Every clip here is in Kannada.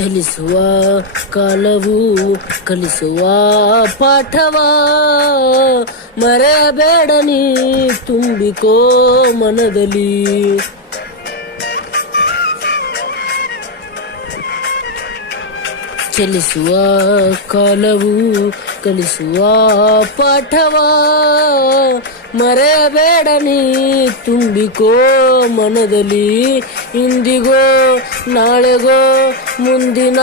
ಚಲಿಸುವ ಕಾಲವು ಕಲಿಸುವ ಪಾಠವ ಮರೆಯಬೇಡ ನೀ ತುಂಬಿಕೋ ಮನದಲ್ಲಿ. ಚಲಿಸುವ ಕಾಲವು ಕಲಿಸುವ ಪಾಠವ ಮರೆಯಬೇಡ ನೀ ತುಂಬಿಕೋ ಮನದಲ್ಲಿ. ಇಂದಿಗೋ ನಾಳೆಗೋ ಮುಂದಿನ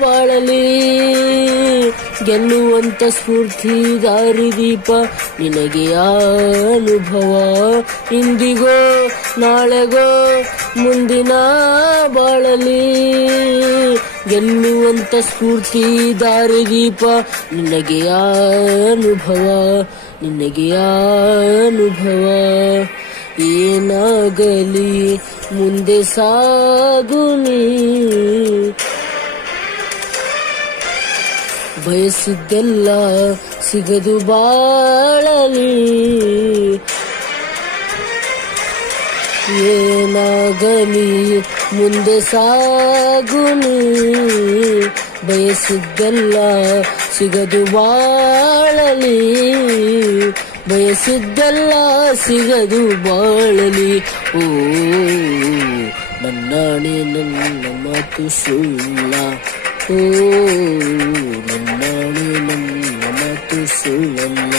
ಬಾಳಲಿ ಗೆಲ್ಲುವಂತ ಸ್ಫೂರ್ತಿ ದಾರಿದೀಪ ನಿನಗೆ ಅನುಭವ. ಇಂದಿಗೋ ನಾಳೆಗೋ ಮುಂದಿನ ಬಾಳಲಿ ಗೆಲ್ಲುವಂತ ಸ್ಫೂರ್ತಿ ದಾರಿದೀಪ ನಿನಗೆ ಅನುಭವ, ನಿನಗೆ ಅನುಭವ. ಏನಾಗಲಿ ಮುಂದೆ ಸಾಗು ನೀ, ಬಯಸಿದ್ದೆಲ್ಲ ಸಿಗದು ಬಾಳಲಿ. ಏನಾಗಲಿ ಮುಂದೆ ಸಾಗು ನೀ, ಬಯಸಿದ್ದೆಲ್ಲ ಸಿಗದು ಬಾಳಲಿ. ಬಯಸಿದ್ದೆಲ್ಲ ಸಿಗದು ಬಾಳಲಿ. ಓ ನನ್ನಾಣೆ ನನ್ನ ಮಾತು ಸುಳ್ಳ, ಓ ನನ್ನಾಣೆ ನನ್ನ ಮಾತು ಸುಳ್ಳಲ್ಲ.